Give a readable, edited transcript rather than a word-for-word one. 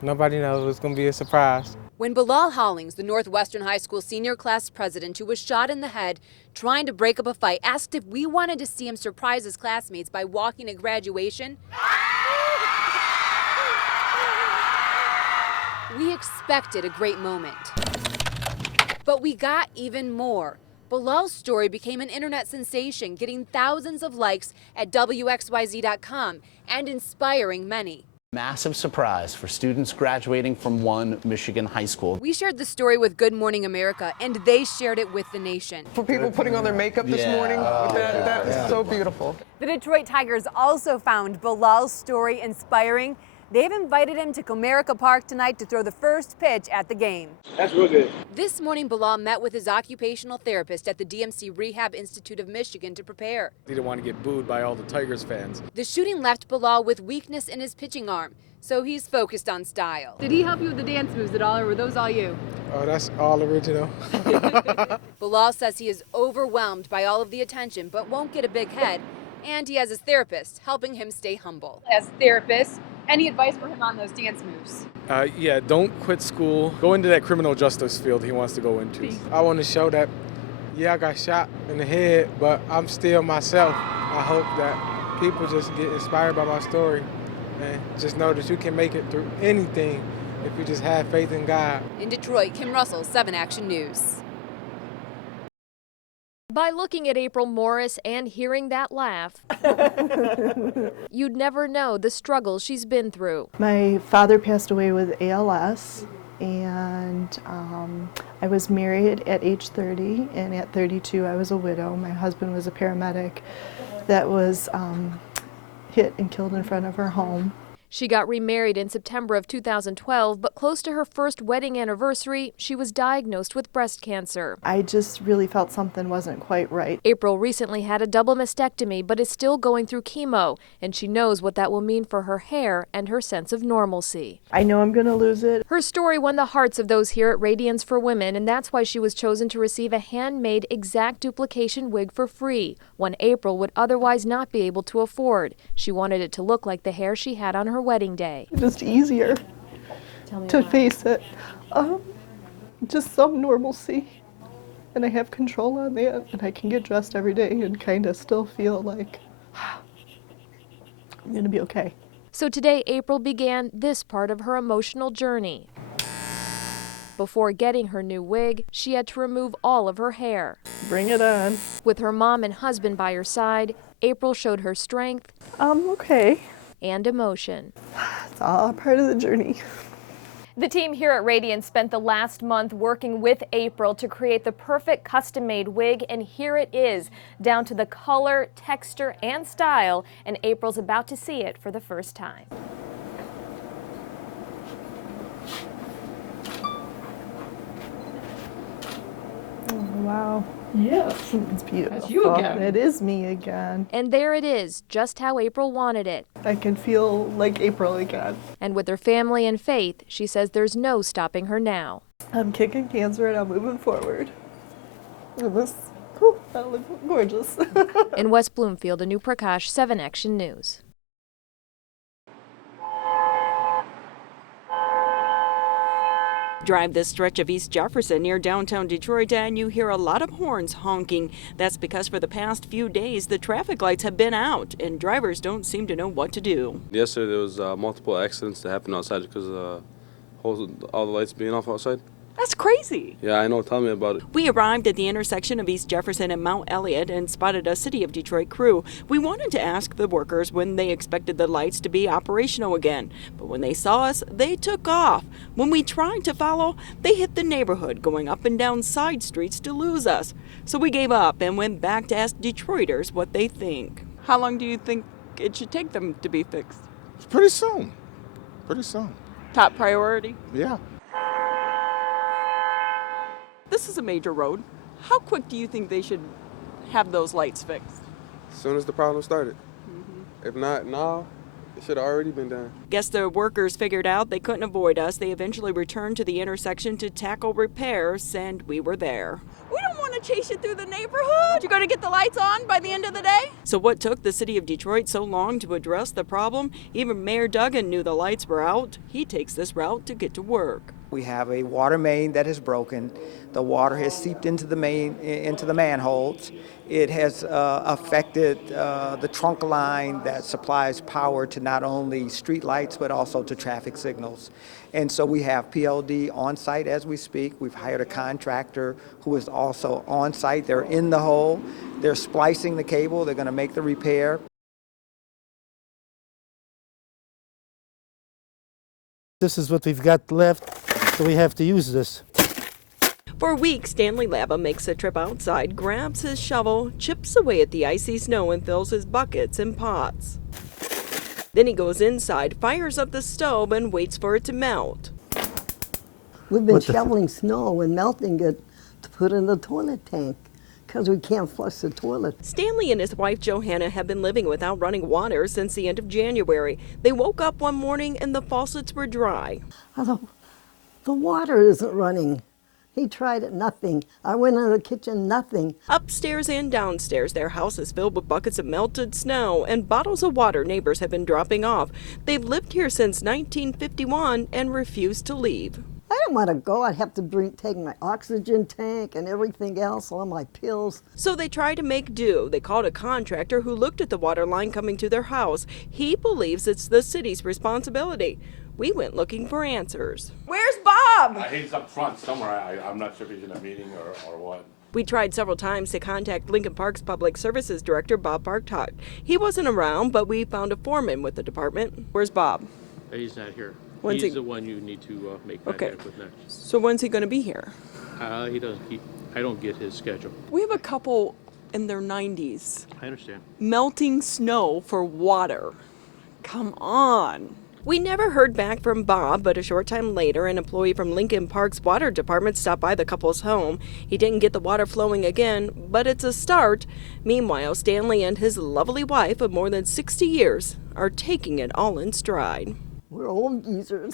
Nobody knows. It's going to be a surprise. When Bilal Hollings, the Northwestern High School senior class president who was shot in the head trying to break up a fight, asked if we wanted to see him surprise his classmates by walking to graduation, we expected a great moment. But we got even more. Bilal's story became an internet sensation, getting thousands of likes at WXYZ.com and inspiring many. Massive surprise for students graduating from one Michigan high school. We shared the story with Good Morning America, and they shared it with the nation. For people putting on their makeup this morning, that was so beautiful. The Detroit Tigers also found Bilal's story inspiring. They've invited him to Comerica Park tonight to throw the first pitch at the game. That's real good. This morning, Bilal met with his occupational therapist at the DMC Rehab Institute of Michigan to prepare. He didn't want to get booed by all the Tigers fans. The shooting left Bilal with weakness in his pitching arm, so he's focused on style. Did he help you with the dance moves at all, or were those all you? Oh, that's all original. Bilal says he is overwhelmed by all of the attention, but won't get a big head, and he has his therapist helping him stay humble. As a therapist, any advice for him on those dance moves? Yeah, don't quit school. Go into that criminal justice field he wants to go into. I want to show that, yeah, I got shot in the head, but I'm still myself. I hope that people just get inspired by my story and just know that you can make it through anything if you just have faith in God. In Detroit, Kim Russell, 7 Action News. By looking at April Morris and hearing that laugh, you'd never know the struggles she's been through. My father passed away with ALS, and I was married at age 30, and at 32 I was a widow. My husband was a paramedic that was hit and killed in front of her home. She got remarried in September of 2012, but close to her first wedding anniversary, she was diagnosed with breast cancer. I just really felt something wasn't quite right. April recently had a double mastectomy, but is still going through chemo, and she knows what that will mean for her hair and her sense of normalcy. I know I'm going to lose it. Her story won the hearts of those here at Radiance for Women, and that's why she was chosen to receive a handmade exact duplication wig for free, one April would otherwise not be able to afford. She wanted it to look like the hair she had on her wedding day. Just easier to face it. Just some normalcy. And I have control on that, and I can get dressed every day and kind of still feel like I'm going to be okay. So today, April began this part of her emotional journey. Before getting her new wig, she had to remove all of her hair. Bring it on. With her mom and husband by her side, April showed her strength Okay. and emotion. It's all part of the journey. The team here at Radiance spent the last month working with April to create the perfect custom-made wig, and here it is, down to the color, texture, and style, and April's about to see it for the first time. Oh, wow. Yeah. It's beautiful. That's you again. It is me again. And there it is, just how April wanted it. I can feel like April again. And with her family and faith, she says there's no stopping her now. I'm kicking cancer and I'm moving forward. And that'll look gorgeous. In West Bloomfield, Anu Prakash, 7 Action News. Drive this stretch of East Jefferson near downtown Detroit and you hear a lot of horns honking. That's because for the past few days the traffic lights have been out and drivers don't seem to know what to do. Yesterday there was multiple accidents that happened outside because of all the lights being off outside. That's crazy. Yeah, I know. Tell me about it. We arrived at the intersection of East Jefferson and Mount Elliott and spotted a City of Detroit crew. We wanted to ask the workers when they expected the lights to be operational again, but when they saw us, they took off. When we tried to follow, they hit the neighborhood, going up and down side streets to lose us. So we gave up and went back to ask Detroiters what they think. How long do you think it should take them to be fixed? Pretty soon. Pretty soon. Top priority? Yeah. This is a major road. How quick do you think they should have those lights fixed? As soon as the problem started. If not now, it should have already been done. Guess the workers figured out they couldn't avoid us. They eventually returned to the intersection to tackle repairs, and we were there. We don't want gonna chase you through the neighborhood? You're gonna get the lights on by the end of the day? So what took the city of Detroit so long to address the problem? Even Mayor Duggan knew the lights were out. He takes this route to get to work. We have a water main that is broken. The water has seeped into the manholes. It has affected the trunk line that supplies power to not only street lights but also to traffic signals. And so we have PLD on site as we speak. We've hired a contractor who is also on site. They're in the hole. They're splicing the cable. They're going to make the repair. This is what we've got left, so we have to use this. For weeks, Stanley Laba makes a trip outside, grabs his shovel, chips away at the icy snow, and fills his buckets and pots. Then he goes inside, fires up the stove, and waits for it to melt. We've been shoveling snow and melting it to put in the toilet tank because we can't flush the toilet. Stanley and his wife Johanna have been living without running water since the end of January. They woke up one morning and the faucets were dry. I thought, the water isn't running. He tried it, nothing. I went in the kitchen, nothing. Upstairs and downstairs, their house is filled with buckets of melted snow and bottles of water neighbors have been dropping off. They've lived here since 1951 and refuse to leave. I don't want to go. I'd have to take my oxygen tank and everything else, all my pills. So they tried to make do. They called a contractor who looked at the water line coming to their house. He believes it's the city's responsibility. We went looking for answers. Where's Bob? He's up front somewhere. I'm not sure if he's in a meeting or what. We tried several times to contact Lincoln Park's Public Services Director, Bob Bartok. He wasn't around, but we found a foreman with the department. Where's Bob? He's not here. When's He's the one you need to make contact with next. So when's he going to be here? He doesn't. I don't get his schedule. We have a couple in their 90s. I understand. Melting snow for water. Come on. We never heard back from Bob, but a short time later, an employee from Lincoln Park's water department stopped by the couple's home. He didn't get the water flowing again, but it's a start. Meanwhile, Stanley and his lovely wife of more than 60 years are taking it all in stride. We're old geezers.